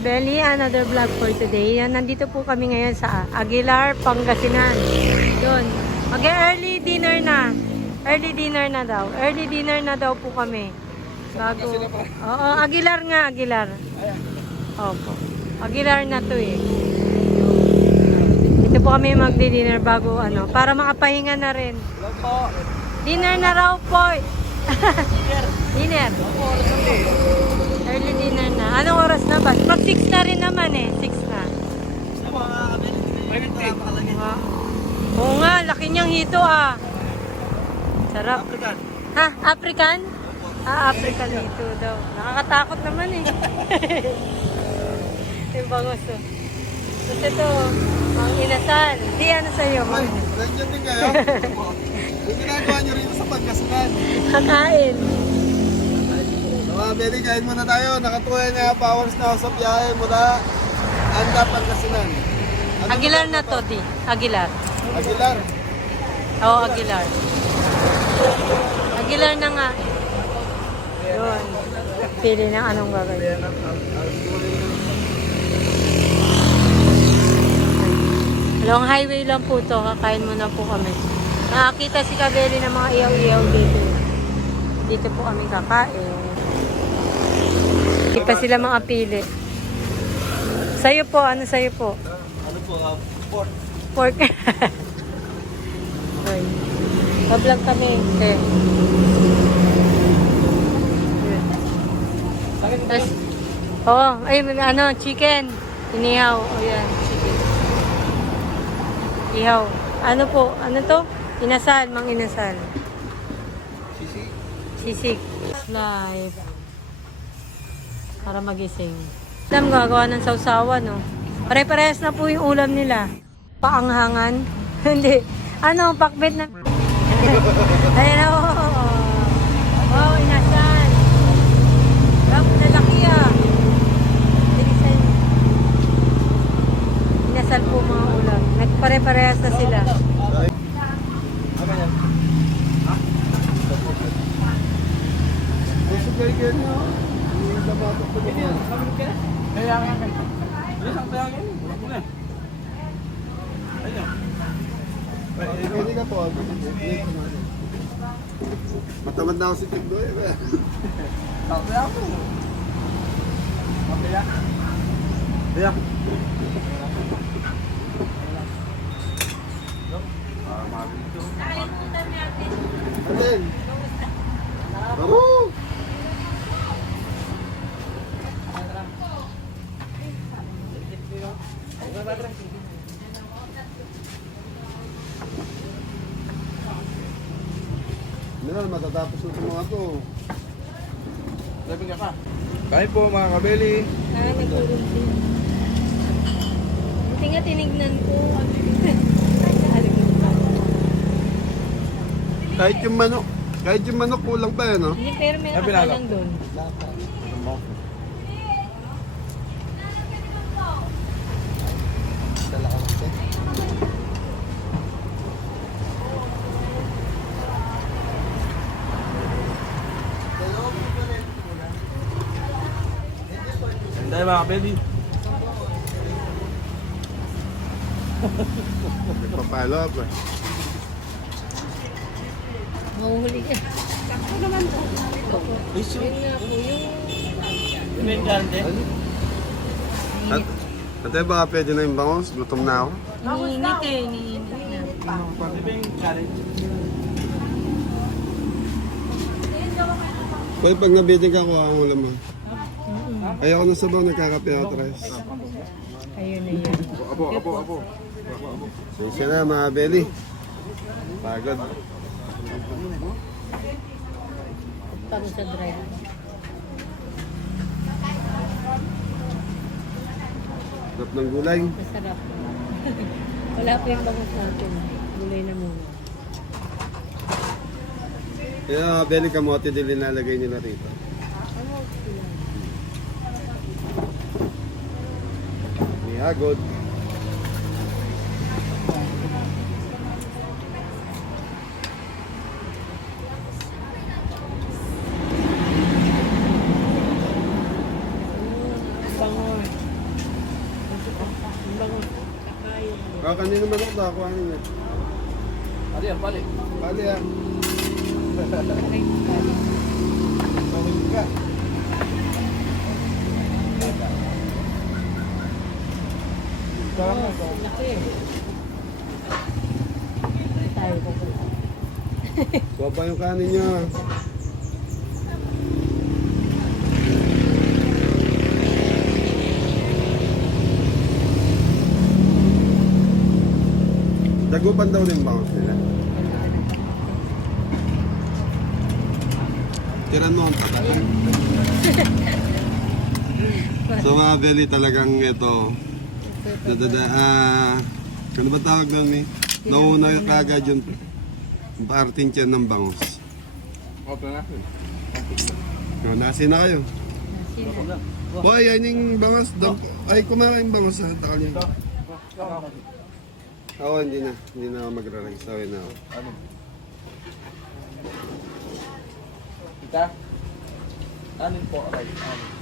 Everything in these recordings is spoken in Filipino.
Belly, another vlog for today. Yan, nandito po kami ngayon sa Aguilar, Pangasinan. Yun. Mag-early dinner na. Early dinner na daw. Early dinner na daw po kami. Bago. Oo, Aguilar nga, Aguilar. Opo. Aguilar na to eh. Dito po kami magdi-dinner bago ano, para makapahinga na rin. Dinner na raw po. dinner. Early dinner na. Anong oras na ba? Pag 6 na rin naman eh. 6 na. Ah. Oo nga, laki niyang hito ah. Sarap. African. Ha? African? Ah, African hito daw. Nakakatakot naman eh. Yung bangos oh. Tapos ito, ang inasal. Di ano sa'yo? Ay, nandiyan din kayo. Yung ginagawa nyo rin sa Pangasinan. Kakain. Benny, kain muna tayo. Nakatuwa na half hours na ako sa biyahe mula Anda, Pangasinan. Ano Aguilar na to, di. Aguilar. Aguilar. Oo, Aguilar. Aguilar na nga. Yun. Pili ng anong gagawin. Long highway lang po to. Kakain muna po kami. Nakakita si Kabeli ng mga iyaw-iyaw dito. Dito po kami kakain. Hindi pa sila mga pili. Sa'yo po, ano sa'yo po? Ano po? ah, pork. Pork. Ay. Bablog kami. Okay. Tapos, oo, ay, ano, chicken. Inihaw. O yan, chicken. Ihaw. Ano po? Ano to? Inasal, mang inasal. Sisi. Sisig. Live. Para magising. Alam, gagawa ng sausawan, no? Pare-parehas na po yung ulam nila. Paanghangan. Hindi. Ano, pakbet na. Ayan, oo. Wow, inasal. Rap, lalaki ah. Bilisan. Inasal po mga ulam. Nagpare-parehas na sila. Ano yan? Kaya nga nga. Yes, ang kaya nga. Wala na. Ayun. Pwede ka po. Matamad na ako si Tip Doy. eh. Sabi ako. Mamaya. Kaya. Alin? Taro! Meron, matatapos na itong mga to. Sabi ka pa. Kain po mga kabeli. Kaya nagulong siya. Buti nga tinignan ko. Kahit yung manok, kahit yung manok kulang pa yan, no? Hindi, pero may Sabi nakalang lang. doon. Dala ka kasi. Hindi mga kabeli. Nagpapalo up eh. Mahuhuli ka. Sakto naman to. Issue. Yun nga po, yung... At, ate baka pwede na yung bangos, gutom na ako. Iniinit eh, iniinit na. Di ba yung challenge? Pwede pag nabidig ako, ang ulam mo. Ayoko na sabaw, nagkakape ako, Tres. Ayun na yun. Apo, apo, apo. Sige na, mga belly. Pagod. Para sa drive. Sarap ng gulay. Masarap. Wala pa yung bangus natin. Gulay na muna. Kaya mga belly, kamote din linalagay nila rito. Ano? sila? Bango. Baka kanino manok ba? Kuhanin niya. Ano yan, pali? Bali ah. Mahuli ka. Oh, laki. Tayo pupunta. Kuha pa yung kanin niya. Dagupan daw din bangos nila. Tiran mo ang tagal. so mga belly talagang ito. Nadada, ah, ano ba tawag doon eh? Nauna kagad yun. Parting tiyan ng bangos. Okay na. O, nasi na kayo. Boy, yan yung bangos. Dam- ay, kumakain bangos sa takal niya. Ako, hindi na. Hindi na ako magra-rice. Na ako. Ano? Kita? Anin po, aray. Anin.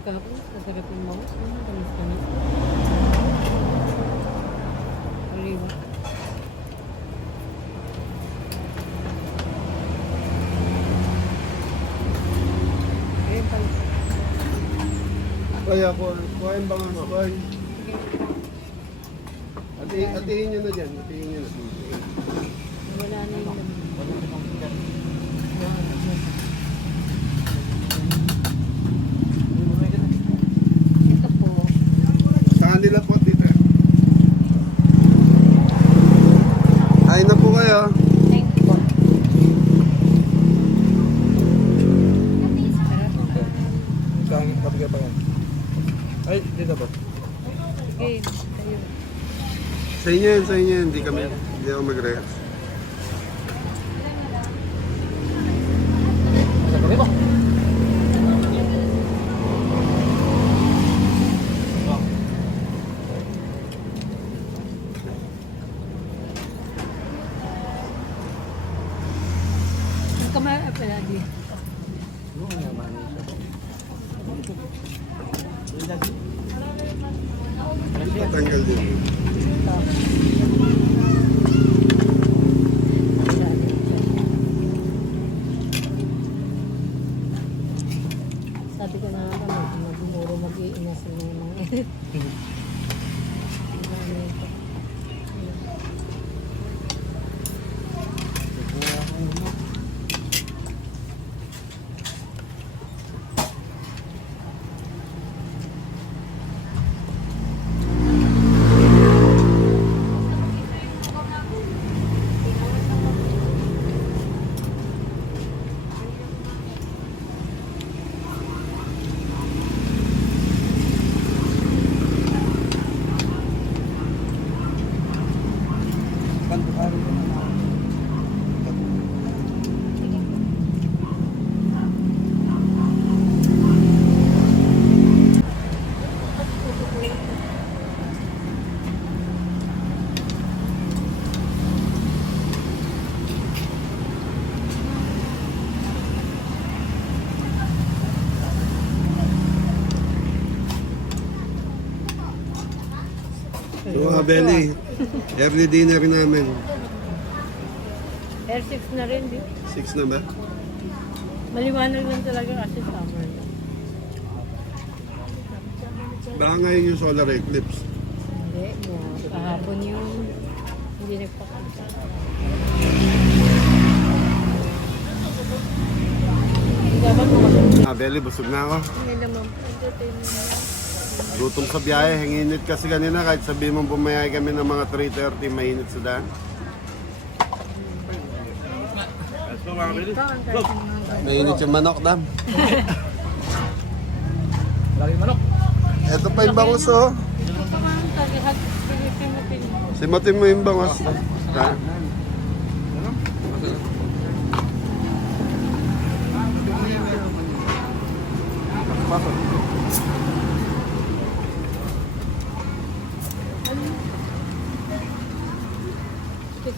Kahapon, masarap yung bangus. Ano, tamis-tamis. Oliwa. Ayun pala. Kaya ko, kuhain bangos. Kuhain. Ati, atiin nyo na dyan. Atiin nyo na. Wala na yung laman. Ito po. Sa kanila po, tita. Kain na po kayo. Thank you po. Saan, kapag pa yan? Ay, dito ba? Sige, tayo. Sa inyo yun, sa inyo yun. Hindi kami, hindi ako mag-react. Sa kapag ba? Ang kamay, ah, pala di. Sabi ko na nga ba, magmuro mag-iinas na yung mga So mga belly, early dinner namin. Air 6 na rin, di. Six na ba? Maliwanag lang talaga kasi summer na. Baka ngayon yung solar eclipse. Hindi, mo. Kahapon yung hindi nagpakita. Dapat mo belly, busog na ako. Hindi naman po. Entertainment. Gutom sa biyahe, hanginit kasi kanina kahit sabihin mo bumayay kami ng mga 3.30, mainit sa daan. Mainit yung manok, dam. Lagi manok. Ito pa yung bangus, oh. Pilitin mo yung bangus. Ha? Pasok.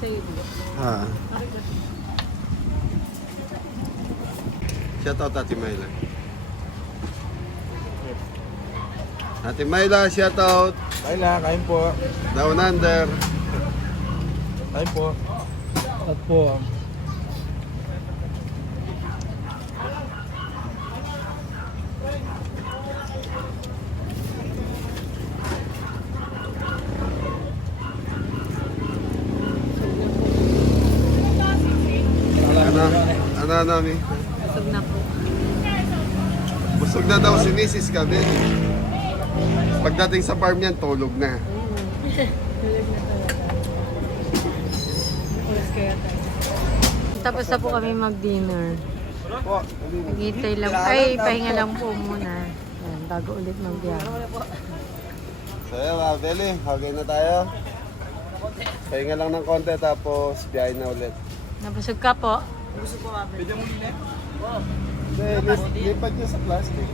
Ha. Shout out Ate Myla. Ate Myla, shout out. Kayla, kain po. Down under. Kain po. At po. Mi? Busog na po. Busog na daw si Mrs. Kabel. Pagdating sa farm niyan, tulog na. Tapos na po kami mag-dinner. Po, Naghihintay lang. Ay, pahinga lang po muna. Yan, bago ulit magbiyahe. So yun mga Beli, okay na tayo. Pahinga lang ng konti tapos biyahe na ulit. Nabusog ka po. Gusto ko nga. Pwede mo lilit? Oo. Hindi, lipad niya sa plastic.